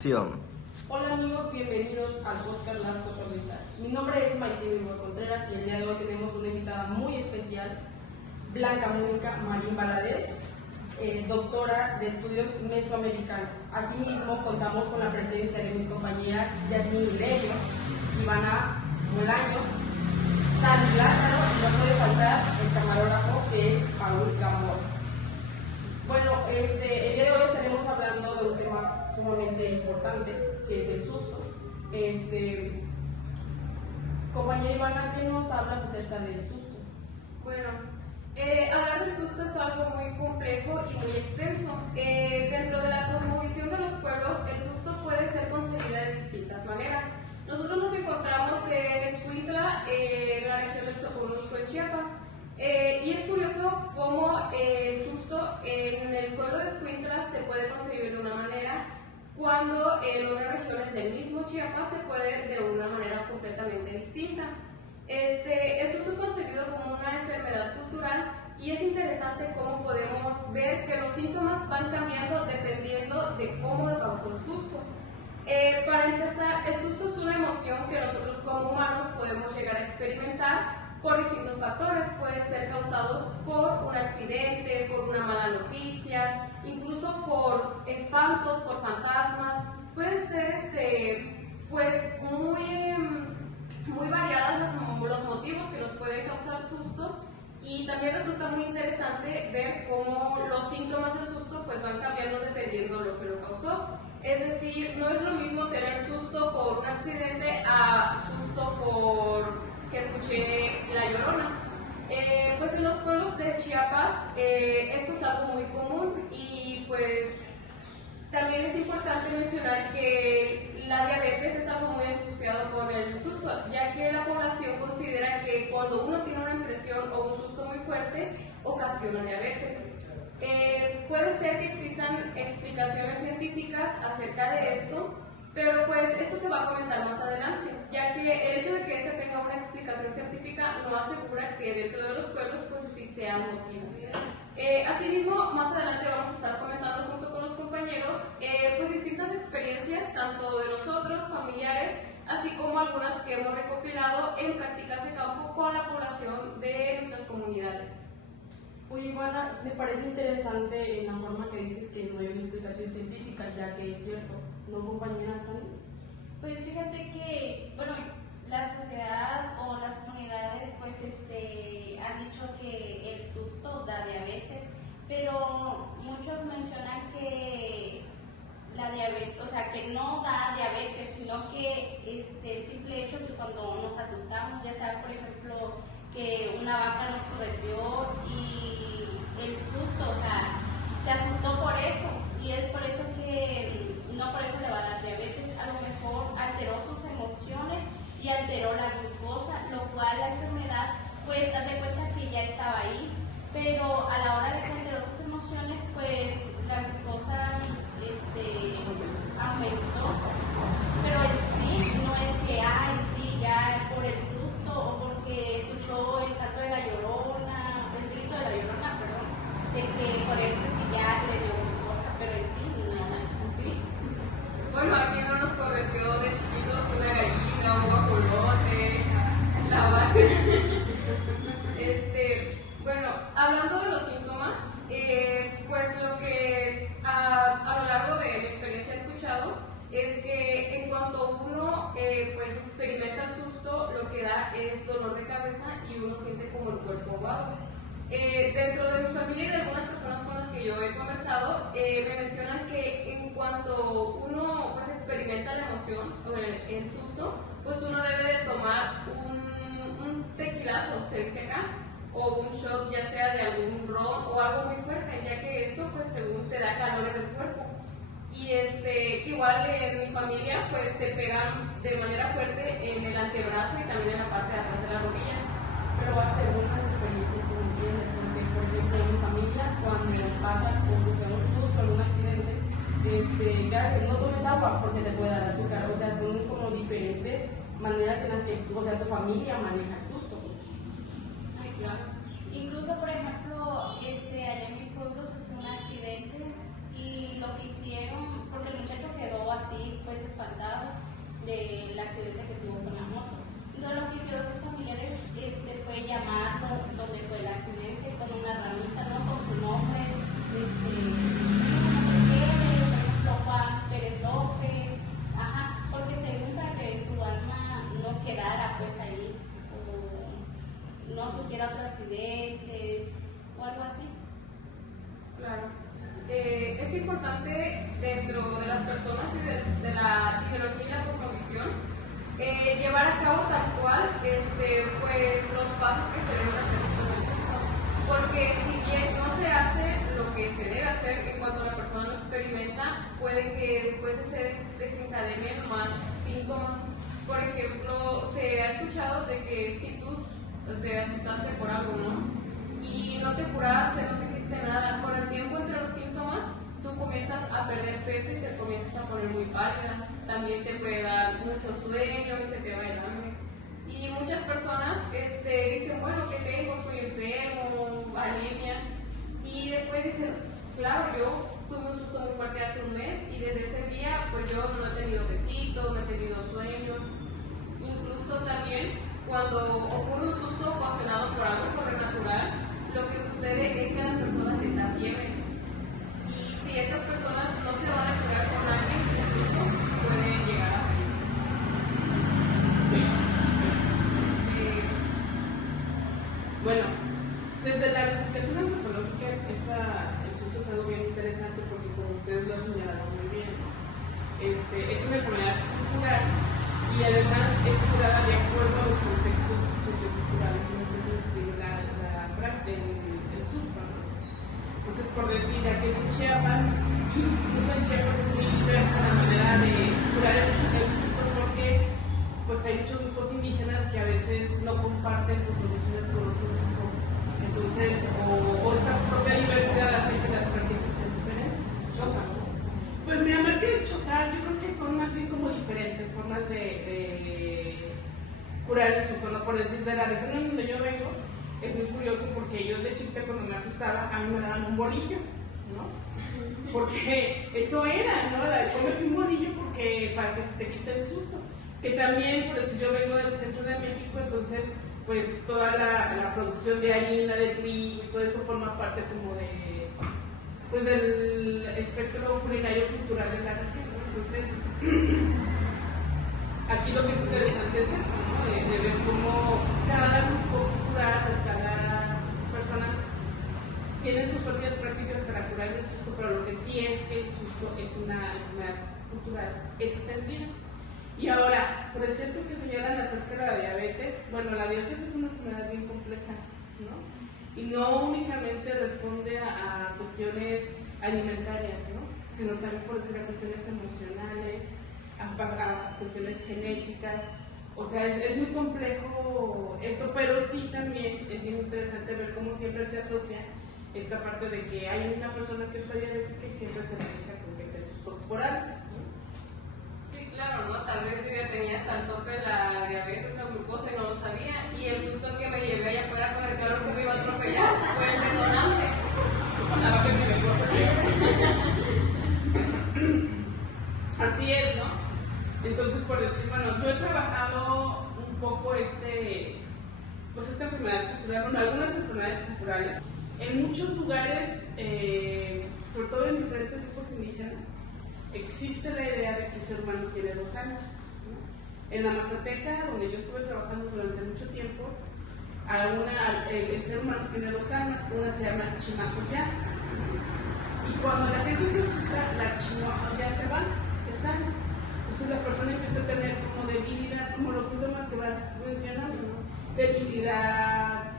Acción. Hola amigos, bienvenidos al podcast Las Cotorritas. Mi nombre es Maite Contreras y el día de hoy tenemos una invitada muy especial, Blanca Mónica Marín Valadez, doctora de estudios mesoamericanos. Asimismo, contamos con la presencia de mis compañeras Yasmín Hilerio, Ivana Bolaños, Sandy Lázaro y no puede faltar el camarógrafo que es Paul Gamboa. Bueno, el día de hoy estaremos hablando de un tema sumamente importante, que es el susto. Compañera Ivana, ¿qué nos hablas acerca del susto? Bueno, hablar del susto es algo muy complejo y muy extenso. Dentro de la cosmovisión de los pueblos, el susto puede ser concebido de distintas maneras. Nosotros nos encontramos en Escuintla, en la región del Soconusco, en Chiapas. Y es curioso cómo el susto en el pueblo de Escuintla se puede concebir de una manera, cuando en otras regiones del mismo Chiapas se puede de una manera completamente distinta. El susto es concebido como una enfermedad cultural y es interesante cómo podemos ver que los síntomas van cambiando dependiendo de cómo lo causó el susto. Para empezar, el susto es una emoción que nosotros como humanos podemos llegar a experimentar por distintos factores. Pueden ser causados por un accidente, por una mala noticia, incluso por espantos, por fantasmas. Pueden ser muy variados los motivos que nos pueden causar susto, y también resulta muy interesante ver cómo los síntomas del susto van cambiando dependiendo de lo que lo causó. Es decir, no es lo mismo tener susto por un accidente a susto por que escuché La Llorona. Pues en los pueblos de Chiapas esto es algo muy común, y pues también es importante mencionar que la diabetes es algo muy asociado con el susto, ya que la población considera que cuando uno tiene una impresión o un susto muy fuerte, ocasiona diabetes. Puede ser que existan explicaciones científicas acerca de esto, pero pues esto se va a comentar más adelante, ya que el hecho de que este tenga una explicación científica no asegura que dentro de los pueblos sí sea un motivo. Asimismo, más adelante vamos a estar comentando junto con los compañeros distintas experiencias, tanto de nosotros, familiares, así como algunas que hemos recopilado en prácticas de campo con la población de nuestras comunidades. Oye, Ivana, me parece interesante la forma que dices que no hay una explicación científica, ya que es cierto, ¿no, compañera Sandy? Pues fíjate que, bueno, la sociedad o las comunidades han dicho que el susto da diabetes, pero muchos mencionan que la diabetes, o sea, que no da diabetes, sino que el simple hecho que cuando nos asustamos, ya sea por ejemplo que una vaca nos correteó y el susto, o sea, se asustó por eso, y es por eso que no por eso le va a dar diabetes. A lo mejor alteró sus emociones y alteró la glucosa, lo cual la enfermedad, haz de cuenta que ya estaba ahí, pero a la hora de que alteró sus emociones, la glucosa aumentó. Pero en sí, no es que, ya por el susto o porque escuchó el canto de La Llorona, el grito de La Llorona, perdón, de que por eso es que ya le dio glucosa, pero en sí, no es así. Bueno, aquí no nos correteó de chiquitos una gallina, un guajolote, la vaca. Bueno, hablando de los síntomas, lo que a lo largo de mi experiencia he escuchado es que en cuanto uno experimenta el susto, lo que da es dolor de cabeza y uno siente como el cuerpo vago. Dentro de mi familia y de algunas personas con las que yo he conversado, me mencionan que en cuanto uno experimenta la emoción o el susto, uno debe de tomar un tequilazo, se dice acá, o un shot, ya sea de algún ron o algo muy fuerte, ya que esto según te da calor en el cuerpo. Y igual en mi familia te pegan de manera fuerte en el antebrazo y también en la parte de atrás de las rodillas. Pero va a ser unas experiencias que no entienden, porque por ejemplo en mi familia, cuando pasas por un susto o un accidente, ¿qué haces? No tomes agua porque te puede dar azúcar. O sea, son como diferentes maneras en las que tu familia maneja el susto. Sí, claro. Incluso, por ejemplo, allá en mi pueblo sufrió un accidente y lo que hicieron, porque el muchacho quedó así espantado del accidente que tuvo con la moto. Entonces lo que hicieron sus familiares fue llamarlo donde fue el accidente con una ramita, ¿no? Con su nombre, por ejemplo, Juan Pérez López, porque según para que su alma no quedara pues ahí, o no sufriera otro accidente o algo así. Claro. Es importante dentro de las personas y de la ideología y la cosmovisión llevar a cabo tal cual pues, los pasos que se deben hacer con el susto. Porque si bien no se hace lo que se debe hacer en cuanto la persona lo experimenta, puede que después se desencadenen más síntomas. Por ejemplo, se ha escuchado de que si tú te asustaste por algo, ¿no? Y no te curaste, no te hiciste nada, con el tiempo entre los síntomas tú comienzas a perder peso y te comienzas a poner muy pálida, también te puede dar mucho sueño y se te va el hambre. Y muchas personas dicen, bueno, ¿qué tengo? Estoy enfermo, anemia, y después dicen, claro, yo tuve un susto muy fuerte hace un mes y desde ese día pues yo no he tenido apetito, no he tenido sueño. Incluso también cuando ocurre un susto ocasionado por algo sobrenatural, lo que sucede es que las personas les da fiebre. Y si estas personas no se van a curar con alguien, incluso pueden llegar a morir. Bueno, desde la explicación antropológica, el susto es algo bien interesante porque, como ustedes lo han señalado muy bien, es una enfermedad cultural y además es curada de acuerdo a los contextos socioculturales en los que se describe el susto, ¿no? Entonces, por decir, aquí en Chiapas, incluso en Chiapas es muy diversa la manera de curar el susto porque pues hay muchos grupos indígenas que a veces no comparten cosmovisiones con otros grupos. Entonces, o esta propia diversidad hace que las prácticas sean diferentes. Chocan, ¿no? Pues mira, más que chocar, yo creo que son más bien como diferentes formas de curar el susto, ¿no? Por decir, de la región en donde yo vengo, es muy curioso porque yo de chiquita cuando me asustaba, a mí me daban un bolillo, ¿no? Porque eso era, ¿no? Cómete un bolillo para que se te quite el susto. Que también, por eso yo vengo del centro de México, entonces, pues toda la producción de harina, de trigo y todo eso forma parte como del espectro culinario cultural de la región, ¿no? Entonces, aquí lo que es interesante es esto, ¿no? De ver cómo cada grupo cultural o cada persona tiene sus propias prácticas para curar el susto, pero lo que sí es que el susto es una enfermedad cultural extendida. Y ahora, por cierto que señalan acerca de la diabetes, bueno, la diabetes es una enfermedad bien compleja, ¿no? Y no únicamente responde a cuestiones alimentarias, ¿no? Sino también por decir a cuestiones emocionales, a cuestiones genéticas. O sea, es muy complejo esto, pero sí también es bien interesante ver cómo siempre se asocia esta parte de que hay una persona que está diabética y siempre se asocia con que se asustó por algo, ¿no? Claro, ¿no? Tal vez yo ya tenía hasta el tope la diabetes, la glucosa y no lo sabía. Y el susto que me llevé allá afuera con el carro que me iba a atropellar fue el detonante. Así es, ¿no? Entonces, por decir, bueno, yo he trabajado un poco esta enfermedad cultural, bueno, algunas enfermedades culturales. En muchos lugares, sobre todo en diferentes grupos indígenas, existe la idea de que el ser humano tiene dos almas, ¿no? En la Mazateca, donde yo estuve trabajando durante mucho tiempo, el ser humano tiene dos almas, una se llama Chimacoyá, y cuando la gente se asusta, la Chimacoyá se va, se sana. Entonces la persona empieza a tener como debilidad, como los síntomas que vas mencionando, ¿no? Debilidad,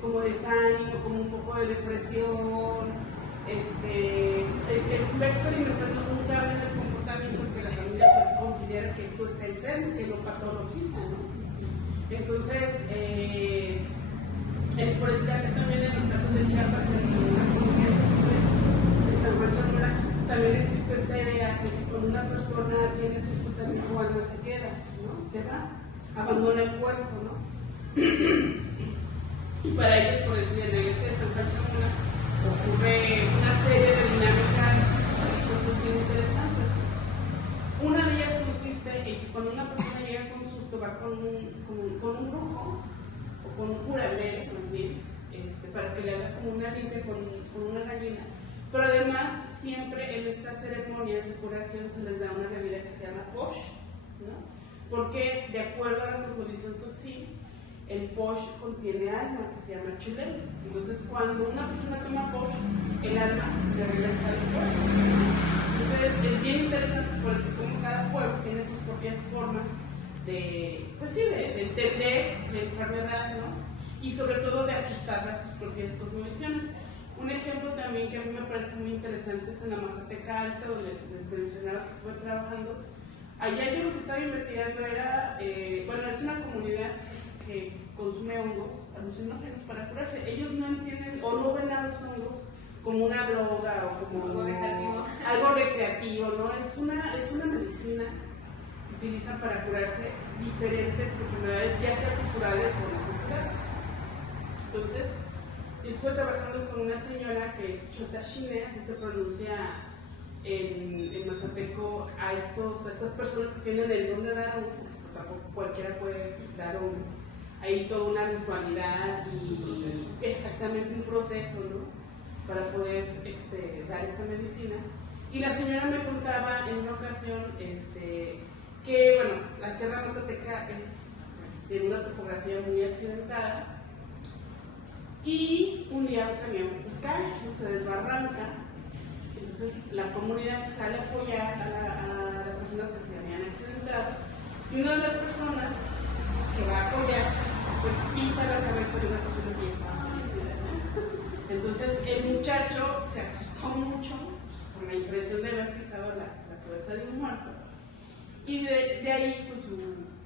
como desánimo, como un poco de depresión. Va experimentando un cambio en el comportamiento que la familia pues, considera que esto está enfermo, que lo patologiza, ¿no? Entonces, por decir acá también en los casos de Chiapas, en las comunidades de San Juan Chamora, también existe esta idea de que cuando una persona tiene susto también su alma se queda, ¿no? Se va, abandona el cuerpo, ¿no? Y para ellos, por decir, en la iglesia de San Juan Chamora, ocurre una serie de dinámicas muy interesantes. Una de ellas va con un brujo o con un curandero, más bien, para que le haga como una limpia con una gallina. Pero además, siempre en estas ceremonias de curación se les da una bebida que se llama posh, ¿no? Porque de acuerdo a la cosmovisión tzotzil, el posh contiene alma, que se llama chulel. Entonces, cuando una persona toma posh, el alma le regresa al cuerpo. Entonces, es bien interesante por eso, como cada pueblo tiene sus propias formas de entender la enfermedad, ¿no? Y sobre todo de ajustarla a sus propias cosmovisiones. Un ejemplo también que a mí me parece muy interesante es en la Mazateca Alta, donde les mencionaba que estuve trabajando. Allá yo lo que estaba investigando era, es una comunidad que consume hongos alucinógenos para curarse. Ellos no entienden o no ven a los hongos como una droga o como algo recreativo, ¿no? Es una medicina que utilizan para curarse diferentes enfermedades, ya sean culturales o no culturales. Entonces, yo estuve trabajando con una señora que es Xotashine, así se pronuncia en mazateco, a estas personas que tienen el don de dar hongos, porque pues tampoco cualquiera puede dar hongos. Hay toda una ritualidad y exactamente un proceso, ¿no? Para poder dar esta medicina. Y la señora me contaba en una ocasión que, bueno, la Sierra Mazateca tiene una topografía muy accidentada. Y un día un camión pues cae, se desbarranca. Entonces la comunidad sale a apoyar a las personas que se habían accidentado. Y una de las personas que va a apoyar, pues pisa la cabeza de una persona que ya estaba fallecida, ¿no? Entonces el muchacho se asustó mucho por la impresión de haber pisado la cabeza de un muerto. Y de ahí, pues su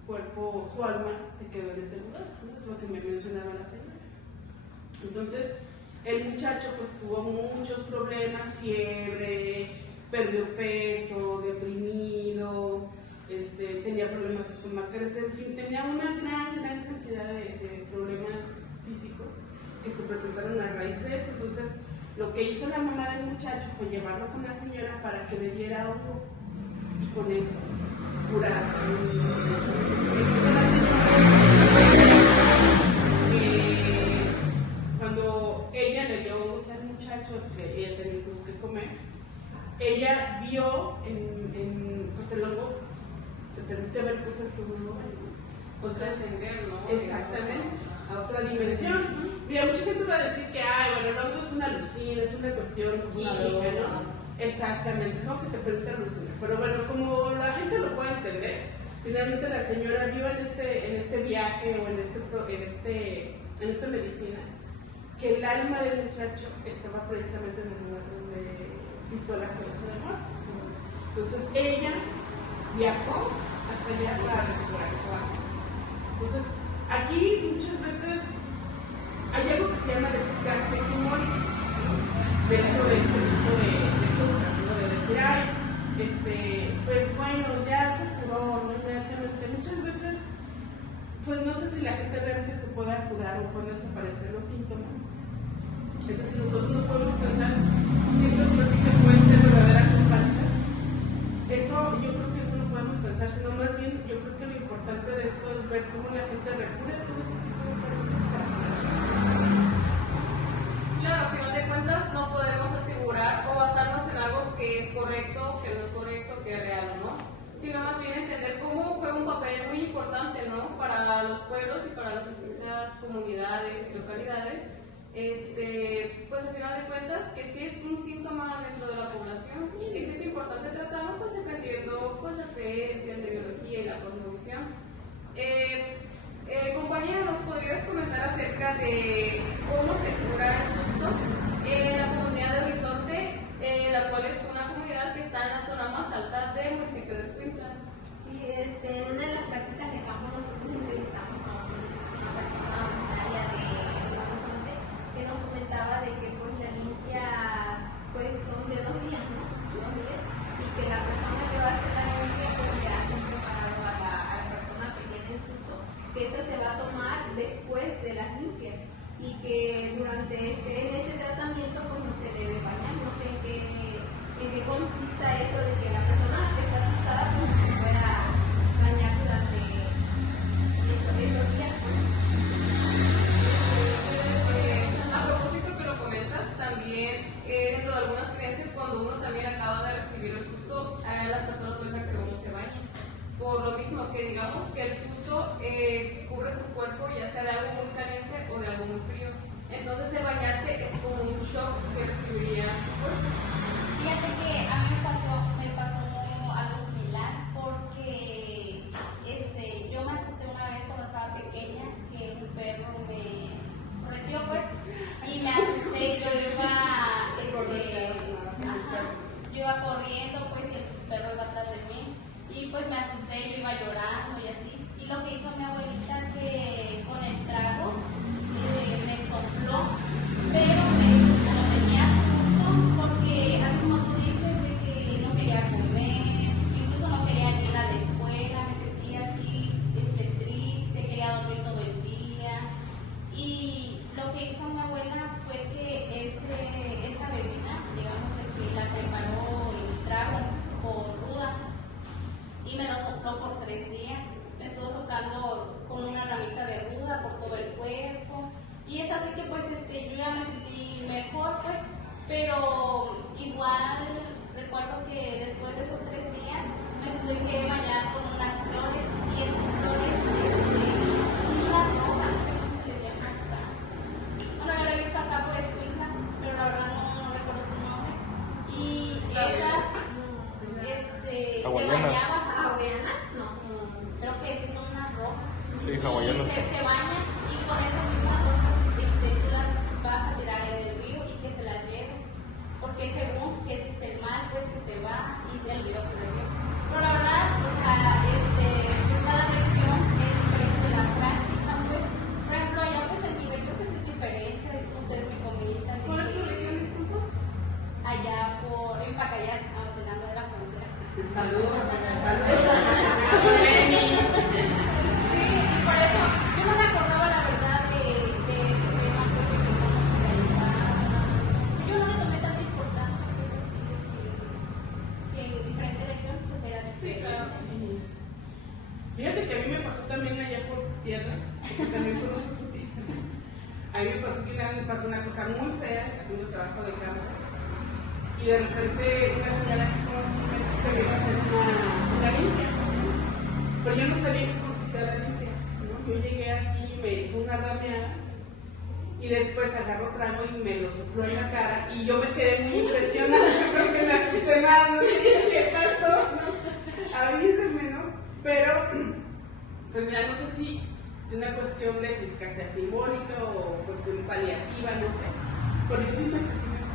cuerpo, su alma se quedó en ese lugar, ¿no? Es lo que me mencionaba la señora. Entonces, el muchacho pues tuvo muchos problemas, fiebre, perdió peso, deprimido, tenía problemas estomacales, en fin, tenía una gran cantidad de problemas físicos que se presentaron a raíz de eso. Entonces, lo que hizo la mamá del muchacho fue llevarlo con la señora para que le diera algo y con eso curar. Cuando ella le dio hongos al muchacho, que ella tenía que comer, ella vio pues el hongo te permite ver cosas que uno no ve, ¿no? Trascender, ¿no? Exactamente, a otra dimensión. Mira, mucha gente va a decir que el hongo es una alucina, es una cuestión química, ¿no? Exactamente, es algo que te permite alucinar. Pero bueno, como la gente lo puede entender, finalmente la señora vio en este viaje o en esta medicina que el alma del muchacho estaba precisamente en el lugar donde pisó la cabeza de muerte. Entonces ella viajó hasta allá para recuperar su alma. Entonces, aquí muchas veces hay algo que se llama dedicarse simbólico dentro de este tipo de cosas, ¿no? De decir, pues bueno, ya se curó, ¿no? Inmediatamente. Muchas veces, pues no sé si la gente realmente se pueda curar o pueden desaparecer los síntomas. Es decir, nosotros no podemos pensar que estas prácticas pueden ser verdaderas o falsas. Eso, yo creo que eso no podemos pensar, sino más bien, yo creo que lo importante de esto es ver cómo la gente recurre a todo ese tipo de prácticas. Claro, a final de cuentas no podemos asegurar o basarnos en algo que es correcto, que no es correcto, que es real, ¿no? Sino más bien entender cómo juega un papel muy importante, ¿no? Para los pueblos y para las distintas comunidades y localidades. Pues al final de cuentas que sí es un síntoma dentro de la población y que sí es importante tratarlo, pues dependiendo pues las creencias, la ideología y la cosmovisión. Compañero, ¿nos podrías comentar acerca de cómo se cura el susto en la comunidad de Horizonte, la cual es una comunidad que está en la zona más alta del municipio de Escuintla? Sí, en una de las prácticas de campo nosotros entrevistamos a una persona voluntaria de Horizonte que nos comentaba de que pues la limpia pues son de 2 días, ¿no? 2 días, y que la persona que va a hacer la limpia pues le hace un preparado a la persona que tiene el susto, que esa se va a tomar después de las limpias y que durante en ese tratamiento pues no se debe bañar. No sé en qué consista eso de que la persona que está asustada pues no se pueda bañar recibir el susto, las personas no dejan que uno se bañe. Por lo mismo que digamos que el susto cubre tu cuerpo ya sea de algo muy caliente o de algo muy frío. Entonces el bañarte es como un shock que recibiría tu cuerpo. Fíjate que a mí me pasó algo similar porque yo me asusté una vez cuando estaba pequeña que un perro me correteó pues y me asusté. Yo iba corriendo pues y el perro iba atrás de mí y pues me asusté, yo iba llorando y así. Y lo que hizo mi abuelita que con el trago me sopló, pero como tenía susto porque así como tú dices de que no quería comer, incluso no quería ir a la escuela, me sentía así triste, quería dormir todo el día. Y lo que hizo mi abuela fue que esa bebida, digamos que la preparó en trago con ruda y me lo sopló por 3 días. Me estuvo soplando con una ramita de ruda por todo el cuerpo y es así que pues yo ya me sentí mejor pues, pero igual recuerdo que después de esos 3 días me tuve que bañar con unas flores y esas flores una roja, no sé cómo se le llama acá. Bueno, yo la he visto acá por Escuintla, pero la verdad no recuerdo su nombre. Y esas te bañabas. ¿Hawaiana? No. Creo que sí son unas rojas. Sí, y hawaianas. te bañas y con esas mismas rojas tú las vas a tirar en el río y que se las lleve. Porque según que si el mal, pues que se va y si el río se lo lleva. Pero la verdad, o sea, cada región es diferente de la práctica, pues. Por ejemplo, allá pues el nivel yo pues es diferente, ustedes me comentan. ¿Cuál es tu región, disculpa? Allá en Pacayán, ordenando de la frontera. Saludos. Sí, y por eso yo no me acordaba la verdad de ese tema pues, de que cómo se realizaba. Yo no le tomé tanta importancia, pues así, que en diferente región pues era Sí, diferente. claro. Sí. Fíjate que a mí me pasó también allá por tierra, porque también conozco tu tierra. A mí me pasó que una vez me pasó una cosa muy fea haciendo trabajo de campo. Y de repente una señora que conocí me dijo que iba a hacer una limpia. Pero yo no sabía qué consistía la limpia, ¿no? Yo llegué así, me hizo una rameada y después agarró trago y me lo sopló en la cara y yo me quedé muy impresionada. Yo creo que me asusté más, no sé qué pasó, ¿no? Avísenme, ¿no? Pero, pues mira, no sé si es una cuestión de eficacia simbólica o cuestión paliativa, no sé. Pero yo sí me sentí mejor.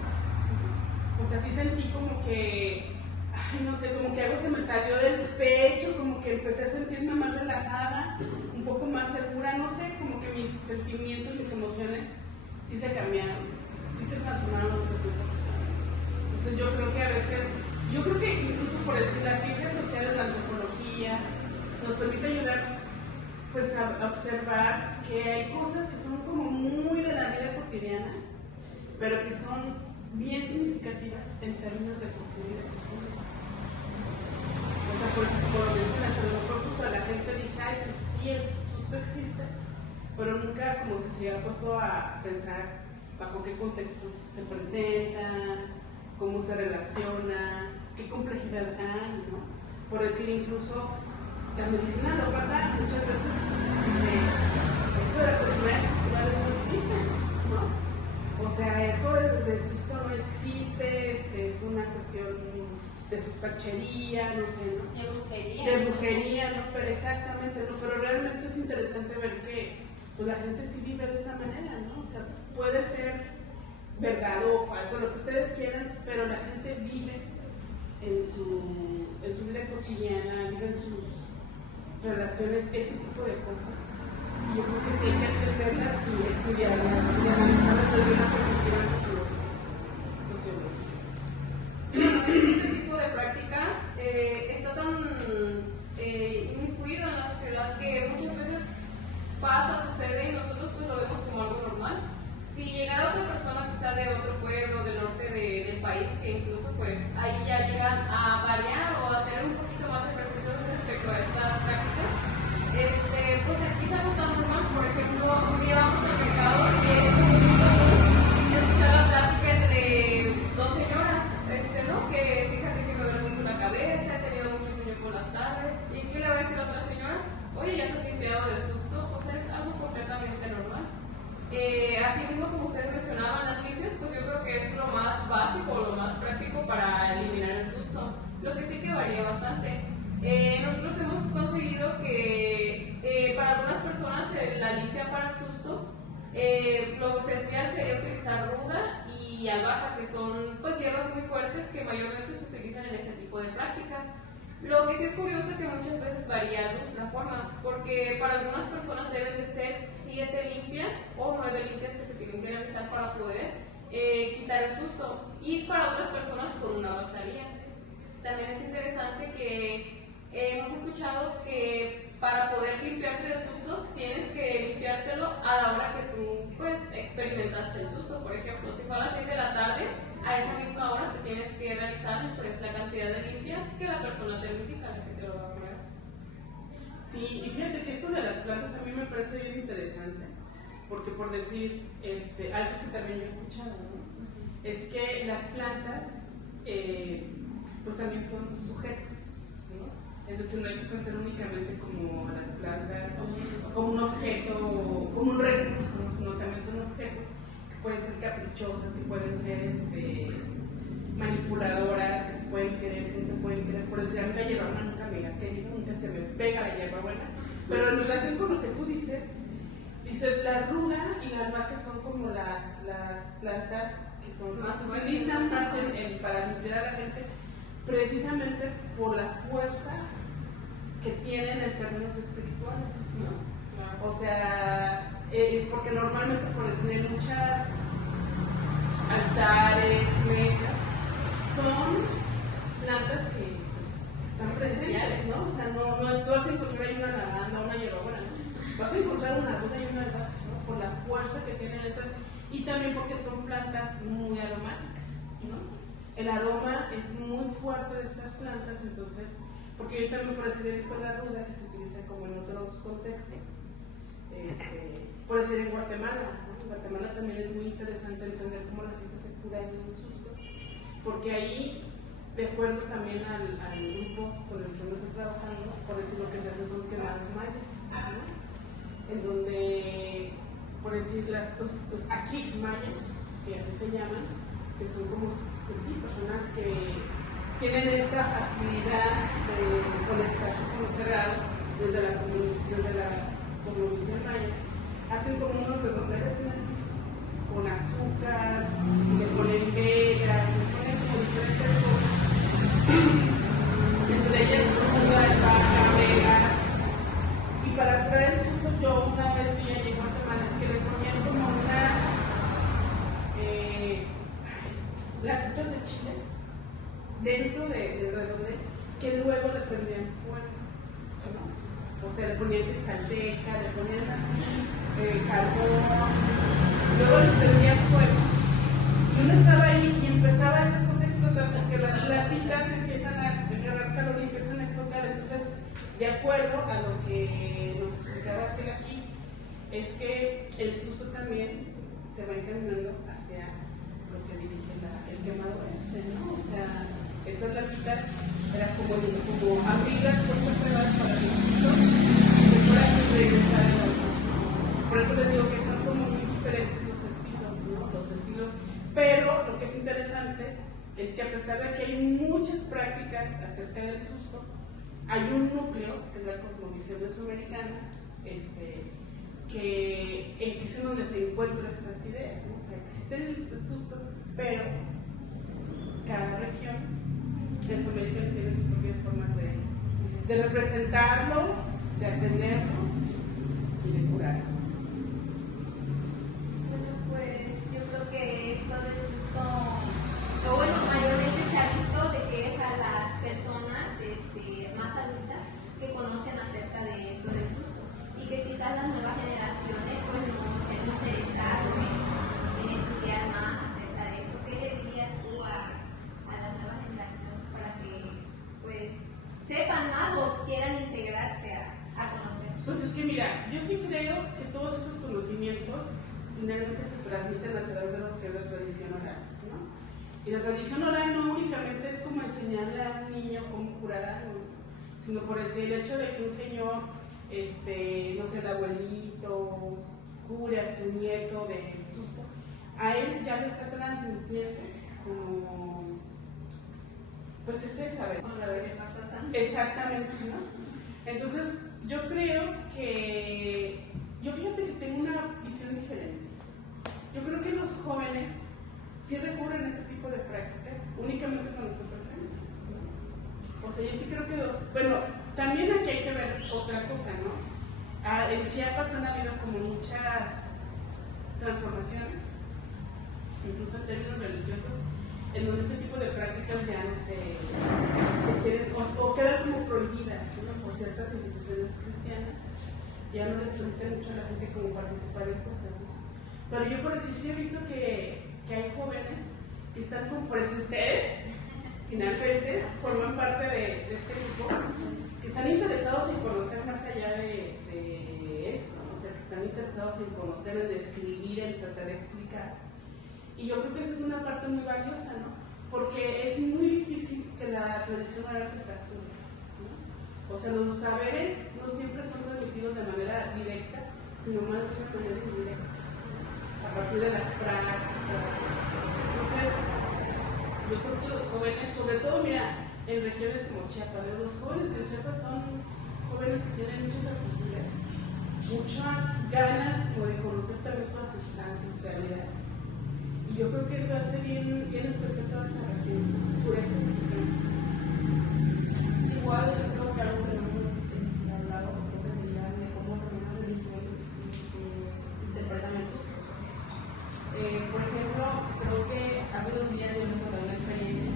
O sea, sí sentí como que, ay, no sé, como que algo se me salió del pecho, como que empecé a sentirme más relajada, un poco más segura, no sé, como que mis sentimientos, mis emociones sí se cambiaron, sí se transformaron en otro tipo. Entonces yo creo que a veces, yo creo que incluso por decir las ciencias sociales, la antropología, nos permite ayudar pues a observar que hay cosas que son como muy de la vida cotidiana, pero que son bien significativas en términos de cultura. O sea, por lo mencionas, a lo mejor justo la gente dice, ay, pues sí, el susto existe, pero nunca como que se ha puesto a pensar bajo qué contextos se presenta, cómo se relaciona, qué complejidad hay, ¿no? Por decir, incluso la medicina alópata muchas veces dice, eso de las enfermedades culturales no existe, ¿no? O sea, eso del susto no existe, es una cuestión de superchería, no sé, ¿no? De brujería. De brujería, ¿no? Pero exactamente, ¿no? Pero realmente es interesante ver que pues, la gente sí vive de esa manera, ¿no? O sea, puede ser verdad o falso, lo que ustedes quieran, pero la gente vive en su vida cotidiana, vive en sus relaciones, este tipo de cosas. Y yo creo que sí hay que entenderlas y estudiarlas y analizarlas desde una perspectiva sociológica. Este tipo de prácticas está tan inmiscuido en la sociedad que muchas veces pasa, sucede y nosotros pues lo vemos como algo normal. Si llegara otra persona quizá de otro pueblo, del norte del país, que incluso pues ahí ya llegan a variar o a tener un poquito más de repercusiones respecto a estas prácticas, pues aquí es algo tan normal. Por ejemplo, un día vamos al mercado y es como escuchar la plática entre dos señoras, ¿no? Que fíjate que de Nosotros hemos conseguido que para algunas personas la limpia para el susto, lo esencial sería utilizar ruda y albahaca, que son pues hierbas muy fuertes que mayormente se utilizan en este tipo de prácticas. Lo que sí es curioso es que muchas veces varía la forma, porque para algunas personas deben de ser 7 limpias o 9 limpias que se tienen que realizar para poder quitar el susto, y para otras personas con una bastaría. También es interesante que hemos escuchado que para poder limpiarte del susto tienes que limpiártelo a la hora que tú pues experimentaste el susto. Por ejemplo, si fue a las 6 de la tarde, a esa misma hora te tienes que realizar pues la cantidad de limpias que la persona te indica, la que te lo va a poner. Sí, y fíjate que esto de las plantas también me parece bien interesante, porque por decir, algo que también yo he escuchado, ¿no? Es que las plantas pues también son sujetos, ¿no? Es decir, no hay que pensar únicamente como las plantas, como un objeto, como un recurso, sino también son objetos que pueden ser caprichosas, que pueden ser manipuladoras, que te pueden querer, que no te pueden querer. Por decir, a mí la hierbabuena nunca me ha querido, nunca se me pega la hierbabuena, pero en relación con lo que tú dices la ruda y la albahaca son como las plantas que son más se utilizan más para limpiar a la gente, precisamente por la fuerza que tienen en términos espirituales, ¿no? O sea, porque normalmente por decir en muchas altares, mesas, son plantas que pues, están presentes, ¿no? O sea, no vas a encontrar ahí una lavanda, una hierbabuena, ¿no? Vas a encontrar una ruda y una albahaca, ¿no? Por la fuerza que tienen estas, y también porque son plantas muy aromáticas, ¿no? El aroma es muy fuerte de estas plantas, entonces, porque yo también por decir he visto la ruda que se utiliza como en otros contextos, por decir en Guatemala, ¿no? En Guatemala también es muy interesante entender cómo la gente se cura en un susto, porque ahí, de acuerdo también al grupo con el que uno está trabajando, por decir lo que se hace son quemados mayas, ¿no? En donde, por decir, los aquí mayas, que así se llaman, que son como, pues sí, personas que tienen esta facilidad de conectarse con lo sagrado desde la cosmovisión maya, hacen como unos redondeles en el piso, con azúcar, y le ponen velas, le ponen como diferentes cosas, entre ellas como albahaca, velas, y para curar el susto yo una vez vi allí en Guatemala que le ponían como unas latitas de chiles dentro del redondel que luego le prendían fuego, ¿no? O sea, le ponían quetzalteca, le ponían así, carbón, luego le prendían fuego. Y uno estaba ahí y empezaba esa cosa a explotar porque las latitas empiezan a agarrar calor y empiezan a explotar. Entonces, de acuerdo a lo que nos explicaba aquel aquí, es que el susto también se va encaminando hacia lo que dirige el quemado ¿no? O sea, esas latitas eran como amigas fuerzas pruebas para que el susto se fuera a regresar a la luz. Por eso les digo que son como muy diferentes los estilos, ¿no? Los estilos, pero lo que es interesante es que a pesar de que hay muchas prácticas acerca del susto, hay un núcleo, que es la cosmovisión mesoamericana, que es en donde se encuentran estas ideas, ¿no? O sea, existe el susto, pero cada región mesoamericana tiene sus propias formas de representarlo, de atenderlo y de curarlo. Bueno, pues yo creo que esto del susto, o bueno, mayormente se ha visto de que es a las personas más adultas que conocen acerca de esto del susto, y que quizás las nuevas generaciones pues no se han interesado en estudiar más acerca de eso. ¿Qué le dirías tú a las nuevas generaciones para que pues sepan más o quieran integrarse a conocer? Pues es que mira, yo sí creo que todos esos conocimientos finalmente se transmiten a través de lo que es la tradición oral, ¿no? Y la tradición oral no únicamente es como enseñarle a un niño cómo curar algo, sino por decir el hecho de que un señor, no sé, el abuelito, cure a su nieto de susto, a él ya le está transmitiendo como, pues ese saber, Exactamente, ¿no? Entonces, yo creo que, yo fíjate que tengo una visión diferente. Yo creo que los jóvenes sí recurren a este tipo de prácticas únicamente cuando se presentan, ¿no? O sea, yo sí creo que, bueno, también aquí hay que ver otra cosa, ¿no? En Chiapas han habido como muchas transformaciones, incluso en términos religiosos, en donde este tipo de prácticas ya no se quieren, o quedan como prohibidas, ¿no? Por ciertas instituciones cristianas, ya no les permiten mucho a la gente como participar en cosas, ¿no? Pero yo por decir, sí he visto que hay jóvenes que están como, por eso ustedes, finalmente, forman parte de este grupo, que están interesados en conocer más allá de esto, ¿no? O sea, que están interesados en conocer, en describir, en tratar de explicar. Y yo creo que esa es una parte muy valiosa, ¿no? Porque es muy difícil que la tradición oral se fracture, ¿no? O sea, los saberes no siempre son transmitidos de manera directa, sino más bien de manera indirecta, a partir de las prácticas. Entonces, yo creo que los jóvenes, sobre todo, mira, en regiones como Chiapas, los jóvenes de Chiapas son jóvenes que tienen muchas actitudes, muchas ganas como de conocer también su ancestralidad. Y yo creo que eso hace bien especial toda esta región sureste mexicana. Igual, yo creo que algo que no hemos hablado, creo que sería de cómo también las religiones interpretan el susto. Por ejemplo, creo que hace unos días yo me conté una experiencia,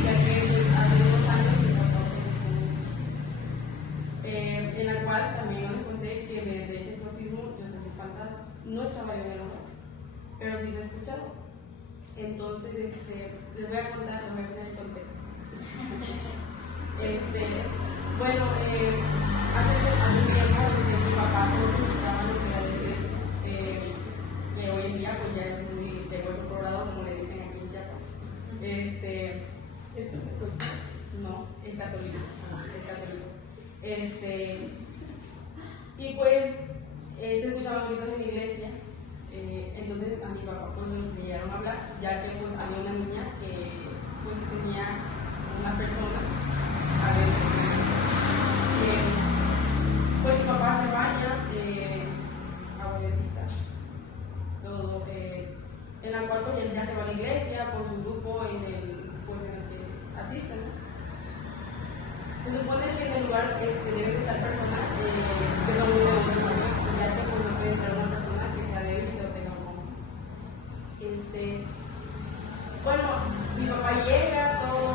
ya que pues, hace unos años me pasó en la cual también me conté que mediante ese exorcismo yo sentí espantada. No estaba yo en el lugar, pero sí se escuchaba. Entonces, les voy a contar, no me poner el contexto. Bueno, hace algún tiempo mi papá estaba en la iglesia, que hoy en día pues ya es muy de hueso colorado, como le dicen aquí en Chiapas. ¿Esto me cuesta? No, es católico. Es católico. Y pues se escuchaban gritos en la iglesia. Entonces a mi papá pues me llegaron a hablar, ya que pues había una niña que pues tenía una persona adentro. Pues mi papá se baña, abuelita, todo, en la cual pues él ya se va a la iglesia con su grupo en el que asisten, ¿no? Se supone que en el lugar deben estar personas que son muy devotas, ya que pues no puede entrar una persona que sea débil y no tenga ojos. Bueno, mi papá llega, todo,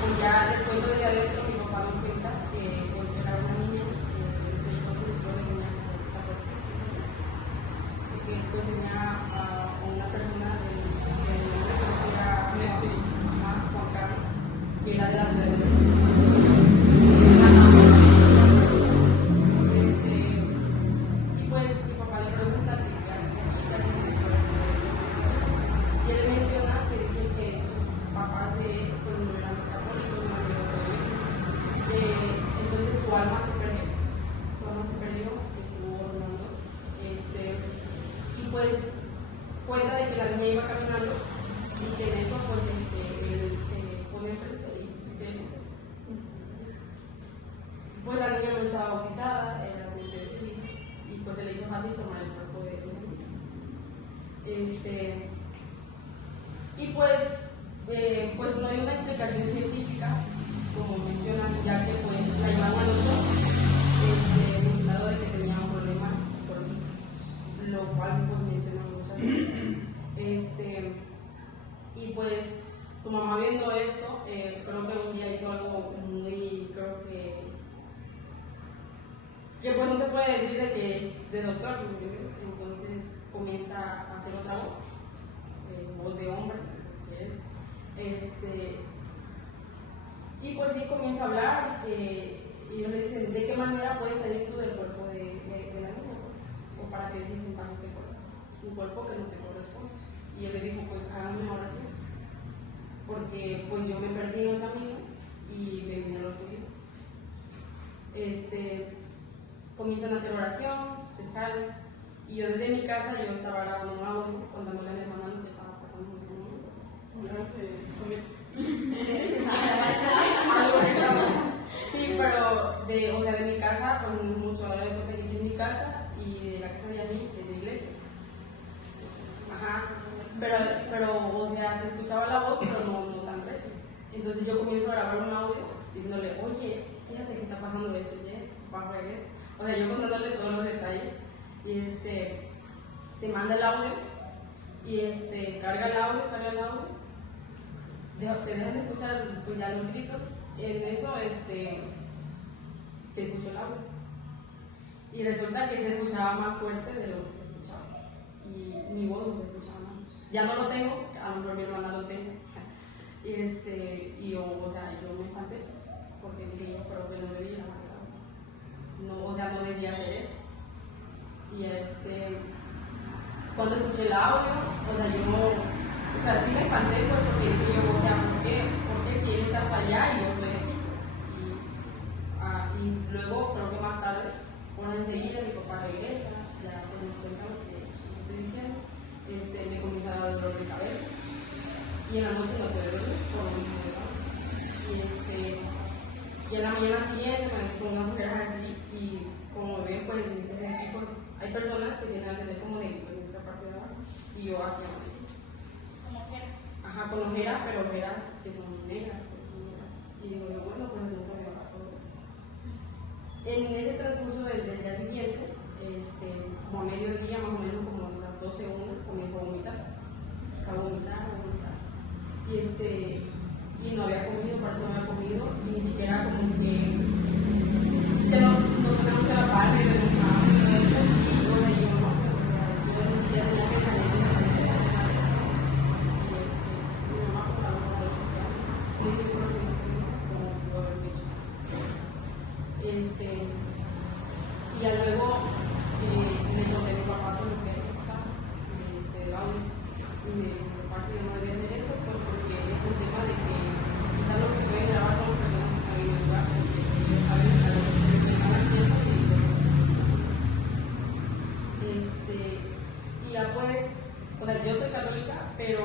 pues ya después de ir adentro, mi papá me cuenta que pues era una niña, se entonces yo tenía 14 años, que pues tenía a una persona que era Juan Carlos, que era de la ciudad de México. Y pues mi papá le pregunta qué hace aquí, y él menciona que dice que papás de pues no eran católicos, no eran entonces su alma se perdió, estuvo orando, y pues cuenta de que la niña iba caminando y que en eso pues él se pone enfrente y dice, pues la niña no estaba bautizada, era muy feliz, y pues se le hizo fácil tomar el cuerpo de ella. Y pues no hay una explicación científica, como mencionan, ya que pues la llevaron al doctor, mencionado de que tenía un problema psicológico, lo cual pues mencionan muchas veces. Y pues su mamá viendo esto, creo que un día hizo algo muy, creo que pues no se puede decir de doctor, entonces comienza a hacer otra voz de hombre, y pues sí comienza a hablar y ellos le dicen, ¿de qué manera puedes salir tú del cuerpo de la niña? Pues, o para que dejes en paz este cuerpo, un cuerpo que no te corresponde. Y él le dijo, pues háganme una oración, porque pues yo me perdí en el camino y me vine a los judíos. Comienzan a hacer oración, se salen, y yo desde mi casa yo estaba grabando un audio contándole a mi hermana lo que estaba pasando en ese momento. Entonces yo comienzo a grabar un audio diciéndole, oye, fíjate que está pasando esto, bajo esto. O sea, yo contándole todos los detalles. Y se manda el audio y carga el audio. Se dejan de escuchar pues, ya los gritos. En eso se escuchó el audio. Y resulta que se escuchaba más fuerte de lo que se escuchaba. Y mi voz no se escuchaba más. Ya no lo tengo, a lo mejor mi hermana lo tengo. Y yo me espanté porque dije yo, pero que no debía no, o sea, no debía hacer eso. Y cuando escuché el audio, sí me espanté pues, porque dije yo, ¿por qué si él está hasta allá y yo estoy aquí? Y luego, creo que más tarde, enseguida mi papá regresa, ya pues me cuenta lo que estoy diciendo, me comienza a dar dolor de cabeza y en la noche no puedo dormir por lo mismo. Y en la mañana siguiente me con unas ojeras así y como ven pues desde aquí pues hay personas que tienen a tener como negrito en esta parte de abajo y yo hacía así. Con ojeras. Ajá, con ojeras, pero ojeras que son negras. Y digo yo, bueno, pues nunca me pasó eso. En ese transcurso del día siguiente, como a mediodía, más o menos como a las 12:01, comienzo a vomitar. Y no había comido, por eso no había comido, y ni siquiera como que no se me gusta la parte de los y yo ni siquiera tenía que salir de la casa. Y mi mamá por la boca, muy próximo como lo había dicho. Y ya luego me sorprendí mi papá con lo que había pasado, el audio, y me dijo, papá, que yo no debía hacer eso, pues porque es un tema de que quizás lo que pueden grabar son personas que saben ayudar, porque ellos saben que lo que están haciendo y ya pues, yo soy católica, pero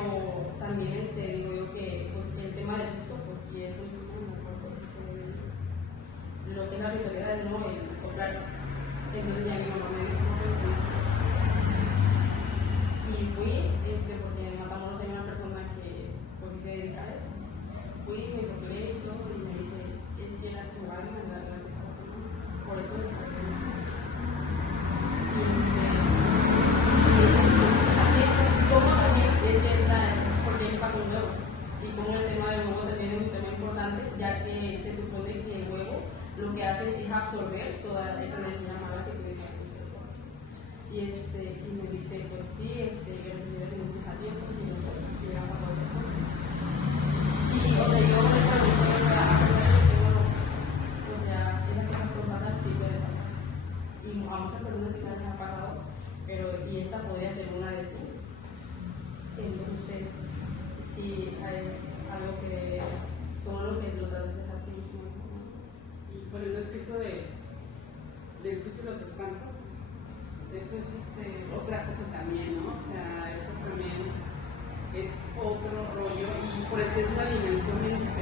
también digo yo que pues, el tema del susto, pues sí es un tema, pues lo que es la ritualidad no el soplarse. Entonces ya mi mamá me dijo, y fui, porque Matamoros hay una persona que pues sí se dedica a eso. Fui, me soplé y todo, y me dice, es que la jugada me da la que estaba tomando. Por eso me estaba tomando. Como también porque él pasó un huevo. Y como el tema del huevo también es un tema importante, ya que se supone que el huevo lo que hace es absorber toda esa energía mala que tiene esa y me dice, pues sí, que recibí de mi hija tiempo y yo pues que hubiera pasado otra cosa. Y yo le pregunto, esas cosas pueden pasar, sí puede pasar. Y a muchas personas quizás les ha pasado, y esta podría ser una de sí. Entonces, sí, es algo que todo lo que lo das es así mismo. Y bueno, es que eso del susto y los espantos, eso es otra cosa también, ¿no? O sea, eso también es otro rollo y por eso es una dimensión bien diferente.